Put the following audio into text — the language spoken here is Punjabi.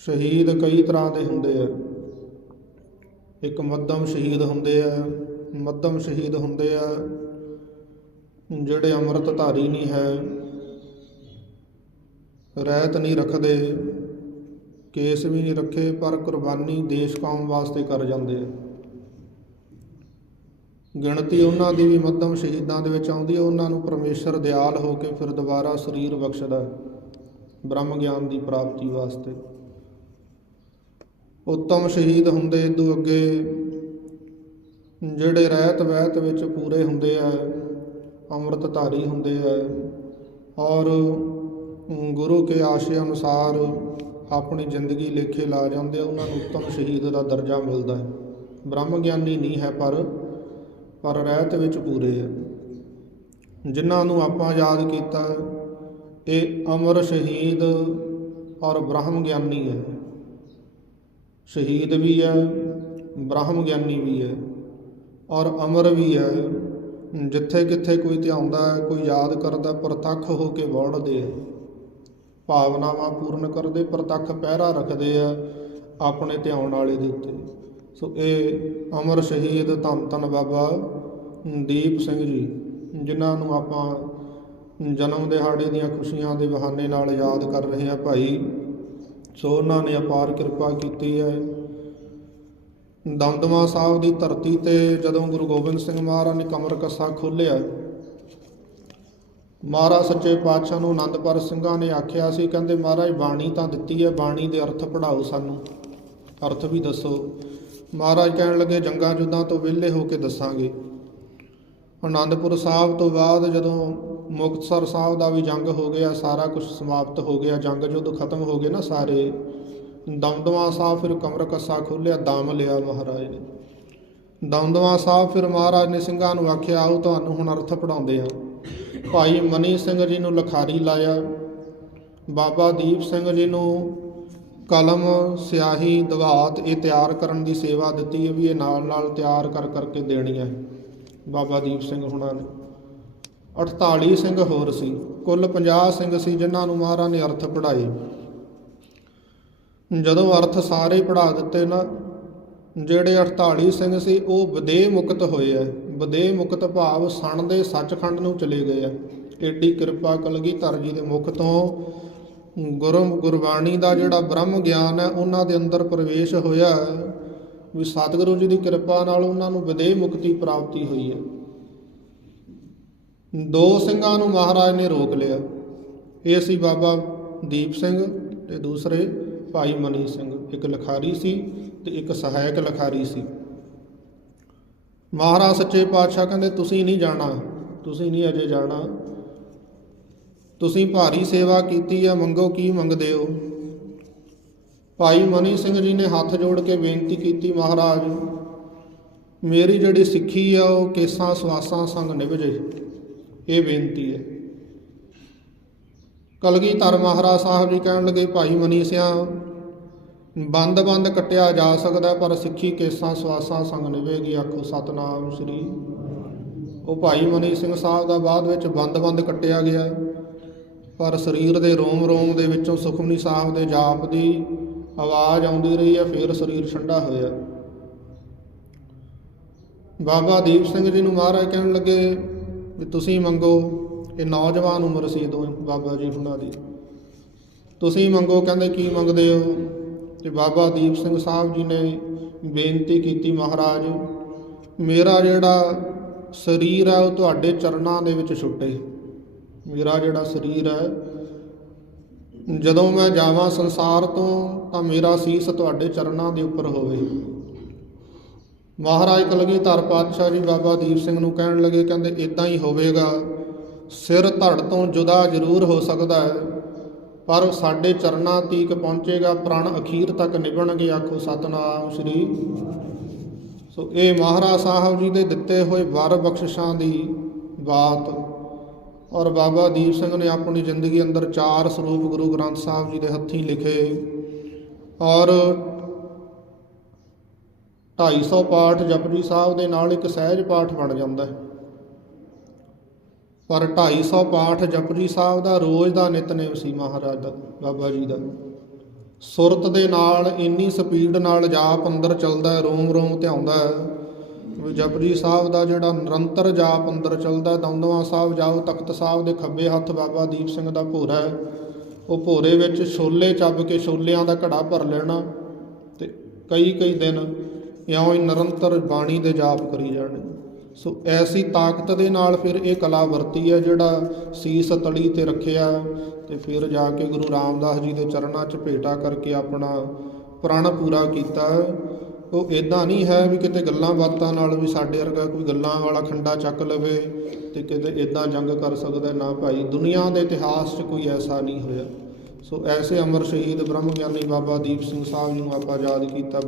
ਸ਼ਹੀਦ ਕਈ ਤਰ੍ਹਾਂ ਦੇ ਹੁੰਦੇ ਆ। ਇੱਕ ਮੱਧਮ ਸ਼ਹੀਦ ਹੁੰਦੇ ਆ, ਮੱਧਮ ਸ਼ਹੀਦ ਹੁੰਦੇ ਆ। ਜਿਹੜੇ ਅੰਮ੍ਰਿਤ ਧਾਰੀ ਨਹੀਂ ਹੈ, ਰਹਿਤ ਨਹੀਂ ਰੱਖਦੇ, ਕੇਸ ਵੀ ਨਹੀਂ ਰੱਖੇ, ਪਰ ਕੁਰਬਾਨੀ ਦੇਸ਼ ਕੌਮ ਵਾਸਤੇ ਕਰ ਜਾਂਦੇ ਆ। ਗਿਣਤੀ ਉਹਨਾਂ ਦੀ ਵੀ ਮੱਧਮ ਸ਼ਹੀਦਾਂ ਦੇ ਵਿੱਚ ਆਉਂਦੀ ਹੈ ਉਹਨਾਂ ਨੂੰ ਪਰਮੇਸ਼ਰ ਦਿਆਲ ਹੋ ਕੇ ਫਿਰ ਦੁਬਾਰਾ ਸਰੀਰ ਬਖਸ਼ਦਾ ਬ੍ਰਹਮ ਗਿਆਨ ਦੀ ਪ੍ਰਾਪਤੀ ਵਾਸਤੇ। ਉੱਤਮ ਸ਼ਹੀਦ ਹੁੰਦੇ ਤੋਂ ਅੱਗੇ। ਜਿਹੜੇ ਰਹਿਤ ਵਹਿਤ ਵਿੱਚ ਪੂਰੇ ਹੁੰਦੇ ਆ ਅੰਮ੍ਰਿਤ ਧਾਰੀ ਹੁੰਦੇ ਆ। ਔਰ ਗੁਰੂ ਕੇ ਆਸ਼ੇ ਅਨੁਸਾਰ ਆਪਣੀ ਜ਼ਿੰਦਗੀ ਲੇਖੇ ਲਾ ਜਾਂਦੇ ਆ, ਉਹਨਾਂ ਨੂੰ ਉੱਤਮ ਸ਼ਹੀਦ ਦਾ ਦਰਜਾ ਮਿਲਦਾ ਹੈ। ਬ੍ਰਹਮ ਗਿਆਨੀ ਨਹੀਂ ਹੈ ਪਰ ਪਰ ਰਹਿਤ ਵਿੱਚ ਪੂਰੇ ਆ। ਜਿਨ੍ਹਾਂ ਨੂੰ ਆਪਾਂ ਯਾਦ ਕੀਤਾ, ਇਹ ਅਮਰ ਸ਼ਹੀਦ ਔਰ ਬ੍ਰਹਮ ਗਿਆਨੀ ਹੈ। ਸ਼ਹੀਦ ਵੀ ਹੈ, ਬ੍ਰਹਮ ਗਿਆਨੀ ਵੀ ਹੈ ਔਰ ਅਮਰ ਵੀ ਹੈ। ਜਿੱਥੇ ਕਿੱਥੇ ਕੋਈ ਧਿਆਉਂਦਾ ਕੋਈ ਯਾਦ ਕਰਦਾ ਪ੍ਰਤੱਖ ਹੋ ਕੇ ਵੜਦੇ ਹੈ। ਭਾਵਨਾਵਾਂ ਪੂਰਨ ਕਰਦੇ, ਪ੍ਰਤੱਖ ਪਹਿਰਾ ਰੱਖਦੇ ਆ ਆਪਣੇ ਧਿਆਉਣ ਵਾਲੇ ਦੇ ਉੱਤੇ। ਸੋ ਇਹ ਅਮਰ ਸ਼ਹੀਦ ਧੰਨ ਧੰਨ ਬਾਬਾ ਦੀਪ ਸਿੰਘ ਜੀ, ਜਿਨ੍ਹਾਂ ਨੂੰ ਆਪਾਂ ਜਨਮ ਦਿਹਾੜੇ ਦੀਆਂ ਖੁਸ਼ੀਆਂ ਦੇ ਬਹਾਨੇ ਨਾਲ ਯਾਦ ਕਰ ਰਹੇ ਹਾਂ ਭਾਈ। ਸੋ ਉਹਨਾਂ ਨੇ ਅਪਾਰ ਕਿਰਪਾ ਕੀਤੀ ਹੈ। ਦਮਦਮਾ ਸਾਹਿਬ ਦੀ ਧਰਤੀ ਤੇ ਜਦੋਂ ਗੁਰੂ ਗੋਬਿੰਦ ਸਿੰਘ ਮਹਾਰਾਜ ਨੇ ਕਮਰ ਕੱਸਾ ਖੋਲ੍ਹਿਆ, ਮਹਾਰਾਜ ਸੱਚੇ ਪਾਤਸ਼ਾਹ ਨੂੰ ਆਨੰਦਪੁਰ ਸਿੰਘਾਂ ਨੇ ਆਖਿਆ ਸੀ, ਕਹਿੰਦੇ ਮਹਾਰਾਜ ਬਾਣੀ ਤਾਂ ਦਿੱਤੀ ਹੈ, ਬਾਣੀ ਦੇ ਅਰਥ ਪੜਾਓ ਸਾਨੂੰ, ਅਰਥ ਵੀ ਦੱਸੋ। ਮਹਾਰਾਜ ਕਹਿਣ ਲੱਗੇ, ਜੰਗਾਂ ਜੁੱਦਾਂ ਤੋਂ ਵਿਹਲੇ ਹੋ ਕੇ ਦੱਸਾਂਗੇ। ਆਨੰਦਪੁਰ ਸਾਹਿਬ ਤੋਂ ਬਾਅਦ ਜਦੋਂ ਮੁਕਤਸਰ ਸਾਹਿਬ ਦਾ ਵੀ ਜੰਗ ਹੋ ਗਿਆ, ਸਾਰਾ ਕੁਝ ਸਮਾਪਤ ਹੋ ਗਿਆ, ਜੰਗ ਜਦੋਂ ਖਤਮ ਹੋ ਗਏ ਨਾ ਸਾਰੇ। ਦਮਦਮਾ ਸਾਹਿਬ ਫਿਰ ਕਮਰ ਕੱਸਾ ਖੋਲ੍ਹਿਆ, ਦਮ ਲਿਆ ਮਹਾਰਾਜ ਨੇ। ਦਮਦਮਾ ਸਾਹਿਬ ਫਿਰ ਮਹਾਰਾਜ ਨੇ ਸਿੰਘਾਂ ਨੂੰ ਆਖਿਆ, ਆਓ ਤੁਹਾਨੂੰ ਹੁਣ ਅਰਥ ਪੜਾਉਂਦੇ ਆ ਭਾਈ ਮਨੀ ਸਿੰਘ ਜੀ ਨੂੰ ਲਖਾਰੀ ਲਾਇਆ। ਬਾਬਾ ਦੀਪ ਸਿੰਘ ਜੀ ਨੂੰ ਕਲਮ, ਸਿਆਹੀ, ਦਵਾਤ ਇਹ ਤਿਆਰ ਕਰਨ ਦੀ ਸੇਵਾ ਦਿੱਤੀ ਹੈ ਵੀ ਇਹ ਨਾਲ ਨਾਲ ਤਿਆਰ ਕਰ ਕਰਕੇ ਦੇਣੀ ਹੈ। ਬਾਬਾ ਦੀਪ ਸਿੰਘ ਹੁਣਾਂ ਨੇ। 48 ਸਿੰਘ ਹੋਰ ਸੀ, ਕੁੱਲ 50 ਸਿੰਘ ਸੀ ਜਿਨ੍ਹਾਂ ਨੂੰ ਮਹਾਰਾਜ ਨੇ ਅਰਥ ਪੜਾਏ ਜਦੋਂ ਅਰਥ ਸਾਰੇ ਪੜਾ ਦਿੱਤੇ ਨਾ, ਜਿਹੜੇ 48 ਸਿੰਘ ਸੀ ਉਹ ਵਿਦੇਹ ਮੁਕਤ ਹੋਏ ਆ ਵਿਦੇਹ ਮੁਕਤ ਭਾਵ ਸਣ ਦੇ ਸੱਚਖੰਡ ਨੂੰ ਚਲੇ ਗਏ ਆ ਏਡੀ ਕਿਰਪਾ ਕਲਗੀਧਰ ਜੀ ਦੇ ਮੁਖ ਤੋਂ ਗੁਰੂ ਗੁਰਬਾਣੀ ਦਾ ਜਿਹੜਾ ਬ੍ਰਹਮ ਗਿਆਨ ਹੈ ਉਹਨਾਂ ਦੇ ਅੰਦਰ ਪ੍ਰਵੇਸ਼ ਹੋਇਆ ਵੀ ਸਤਿਗੁਰੂ ਜੀ ਦੀ ਕਿਰਪਾ ਨਾਲ ਉਹਨਾਂ ਨੂੰ ਵਿਦੇਹ ਮੁਕਤੀ ਪ੍ਰਾਪਤੀ ਹੋਈ ਹੈ ਦੋ ਸਿੰਘਾਂ ਨੂੰ ਮਹਾਰਾਜ ਨੇ ਰੋਕ ਲਿਆ। ਇਹ ਸੀ ਬਾਬਾ ਦੀਪ ਸਿੰਘ ਤੇ ਦੂਸਰੇ ਭਾਈ ਮਨੀ ਸਿੰਘ। ਇੱਕ ਲਖਾਰੀ ਸੀ ਤੇ ਇੱਕ ਸਹਾਇਕ ਲਖਾਰੀ ਸੀ। ਮਹਾਰਾਜ ਸੱਚੇ ਪਾਤਸ਼ਾਹ ਕਹਿੰਦੇ, ਤੁਸੀਂ ਨਹੀਂ ਜਾਣਾ, ਤੁਸੀਂ ਨਹੀਂ ਅਜੇ ਜਾਣਾ। ਤੁਸੀਂ ਭਾਰੀ ਸੇਵਾ ਕੀਤੀ ਹੈ ਮੰਗੋ ਕੀ ਮੰਗਦੇ ਹੋ? ਭਾਈ ਮਨੀ ਸਿੰਘ ਜੀ ਨੇ ਹੱਥ ਜੋੜ ਕੇ ਬੇਨਤੀ ਕੀਤੀ, ਮਹਾਰਾਜ, ਮੇਰੀ ਜਿਹੜੀ ਸਿੱਖੀ ਆ, ਉਹ ਕੇਸਾਂ ਸਵਾਸਾਂ ਸੰਗ ਨਿਭ ਜੇ। ਇਹ ਬੇਨਤੀ ਹੈ। ਕਲਗੀਧਰ ਮਹਾਰਾਜ ਸਾਹਿਬ ਜੀ ਕਹਿਣ ਲੱਗੇ, ਭਾਈ ਮਨੀ ਸਿਆ ਬੰਦ ਬੰਦ ਕੱਟਿਆ ਜਾ ਸਕਦਾ ਪਰ ਸਿੱਖੀ ਕੇਸਾਂ ਸਵਾਸਾਂ ਸੰਗ ਨਿਭੇਗੀ ਆਖੋ ਸਤਨਾਮ ਸ੍ਰੀ। ਉਹ ਭਾਈ ਮਨੀ ਸਿੰਘ ਸਾਹਿਬ ਦਾ ਬਾਅਦ ਵਿੱਚ ਬੰਦ ਬੰਦ ਕੱਟਿਆ ਗਿਆ, ਪਰ ਸਰੀਰ ਦੇ ਰੋਮ ਰੋਮ ਦੇ ਵਿੱਚੋਂ ਸੁਖਮਨੀ ਸਾਹਿਬ ਦੇ ਜਾਪ ਦੀ ਆਵਾਜ਼ ਆਉਂਦੀ ਰਹੀ ਹੈ, ਫਿਰ ਸਰੀਰ ਠੰਡਾ ਹੋਇਆ। ਬਾਬਾ ਦੀਪ ਸਿੰਘ ਜੀ ਨੂੰ ਮਹਾਰਾਜ ਕਹਿਣ ਲੱਗੇ ਵੀ ਤੁਸੀਂ ਮੰਗੋ ਇਹ ਨੌਜਵਾਨ ਉਮਰ ਸੀ ਦੋ ਬਾਬਾ ਜੀ ਹੁਣਾਂ ਦੀ। ਤੁਸੀਂ ਮੰਗੋ, ਕਹਿੰਦੇ ਕੀ ਮੰਗਦੇ ਹੋ? ਤੇ ਬਾਬਾ ਦੀਪ ਸਿੰਘ ਸਾਹਿਬ ਜੀ ਨੇ ਬੇਨਤੀ ਕੀਤੀ ਮਹਾਰਾਜ, ਮੇਰਾ ਜਿਹੜਾ ਸਰੀਰ ਹੈ ਉਹ ਤੁਹਾਡੇ ਚਰਨਾਂ ਦੇ ਵਿੱਚ ਛੁੱਟੇ। ਮੇਰਾ ਜਿਹੜਾ ਸਰੀਰ ਹੈ, ਜਦੋਂ ਮੈਂ ਜਾਵਾਂ ਸੰਸਾਰ ਤੋਂ, ਤਾਂ ਮੇਰਾ ਸੀਸ ਤੁਹਾਡੇ ਚਰਨਾਂ ਦੇ ਉੱਪਰ ਹੋਵੇ। ਮਹਾਰਾਜ ਕਲਗੀਧਰ ਪਾਤਸ਼ਾਹ ਜੀ ਬਾਬਾ ਦੀਪ ਸਿੰਘ ਨੂੰ ਕਹਿਣ ਲੱਗੇ, ਕਹਿੰਦੇ ਇਦਾਂ ਹੀ ਹੋਵੇਗਾ। ਸਿਰ ਧੜ ਤੋਂ ਜੁਦਾ ਜ਼ਰੂਰ ਹੋ ਸਕਦਾ ਹੈ, ਪਰ ਸਾਡੇ ਚਰਨਾਂ ਤੀਕ ਪਹੁੰਚੇਗਾ, ਪ੍ਰਣ ਅਖੀਰ ਤੱਕ ਨਿਭਣਗੇ, ਆਖੋ ਸਤਨਾਮ ਸ੍ਰੀ। ਸੋ ਇਹ ਮਹਾਰਾਜ ਸਾਹਿਬ ਜੀ ਦੇ ਦਿੱਤੇ ਹੋਏ ਵਰ ਬਖਸ਼ਿਸ਼ਾਂ ਦੀ ਬਾਤ, ਔਰ ਬਾਬਾ ਦੀਪ ਸਿੰਘ ਨੇ ਆਪਣੀ ਜ਼ਿੰਦਗੀ ਅੰਦਰ ਚਾਰ ਸਰੂਪ ਗੁਰੂ ਗ੍ਰੰਥ ਸਾਹਿਬ ਜੀ ਦੇ ਹੱਥੀਂ ਲਿਖੇ, ਔਰ 250 ਪਾਠ ਜਪਜੀ ਸਾਹਿਬ ਦੇ ਨਾਲ ਇੱਕ ਸਹਿਜ ਪਾਠ ਬਣ ਜਾਂਦਾ ਹੈ। ਪਰ 250 ਪਾਠ ਜਪਜੀ ਸਾਹਿਬ ਦਾ ਰੋਜ਼ ਦਾ ਨਿਤਨੇਮ ਸੀ ਮਹਾਰਾਜ ਦਾ ਬਾਬਾ ਜੀ ਦਾ। ਸੁਰਤ ਦੇ ਨਾਲ ਇੰਨੀ ਸਪੀਡ ਨਾਲ ਜਾਪ ਅੰਦਰ ਚੱਲਦਾ ਰੋਮ ਰੋਮ ਤੇ ਆਉਂਦਾ ਹੈ। ਵੀ ਜਪਜੀ ਸਾਹਿਬ ਦਾ ਜਿਹੜਾ ਨਿਰੰਤਰ ਜਾਪ ਅੰਦਰ ਚੱਲਦਾ ਦਮਦਮਾ ਸਾਹਿਬ ਜਾਓ, ਤਖਤ ਸਾਹਿਬ ਦੇ ਖੱਬੇ ਹੱਥ ਬਾਬਾ ਦੀਪ ਸਿੰਘ ਦਾ ਭੋਰਾ ਹੈ। ਉਹ ਭੋਰੇ ਵਿੱਚ ਛੋਲੇ ਚੱਬ ਕੇ ਛੋਲਿਆਂ ਦਾ ਘੜਾ ਭਰ ਲੈਣਾ ਤੇ ਕਈ ਕਈ ਦਿਨ ਇਉਂ ਹੀ ਨਿਰੰਤਰ ਬਾਣੀ ਦੇ ਜਾਪ ਕਰੀ ਜਾਣੇ। ਸੋ ਐਸੀ ਤਾਕਤ ਦੇ ਨਾਲ ਫਿਰ ਇਹ ਕਲਾ ਵਰਤੀ ਹੈ ਜਿਹੜਾ ਸੀਸ ਤਲੀ ਤੇ ਰੱਖਿਆ ਤੇ ਫਿਰ ਜਾ ਕੇ ਗੁਰੂ ਰਾਮਦਾਸ ਜੀ ਦੇ ਚਰਨਾਂ 'ਚ ਭੇਟਾ ਕਰਕੇ ਆਪਣਾ ਪ੍ਰਣ ਪੂਰਾ ਕੀਤਾ। ਉਹ ਇਦਾਂ ਨਹੀਂ ਹੈ ਵੀ ਕਿਤੇ ਗੱਲਾਂ ਬਾਤਾਂ ਨਾਲ ਵੀ ਸਾਡੇ ਵਰਗਾ ਕੋਈ ਗੱਲਾਂ ਵਾਲਾ ਖੰਡਾ ਚੱਕ ਲਵੇ ਤੇ ਕਿਤੇ ਇਦਾਂ ਜੰਗ ਕਰ ਸਕਦਾ ਨਾ ਭਾਈ। ਦੁਨੀਆ ਦੇ ਇਤਿਹਾਸ 'ਚ ਕੋਈ ਐਸਾ ਨਹੀਂ ਹੋਇਆ। ਸੋ ਐਸੇ ਅਮਰ ਸ਼ਹੀਦ ਬ੍ਰਹਮ ਗਿਆਨੀ ਬਾਬਾ ਦੀਪ ਸਿੰਘ ਸਾਹਿਬ ਨੂੰ ਆਪਾਂ ਯਾਦ ਕੀਤਾ।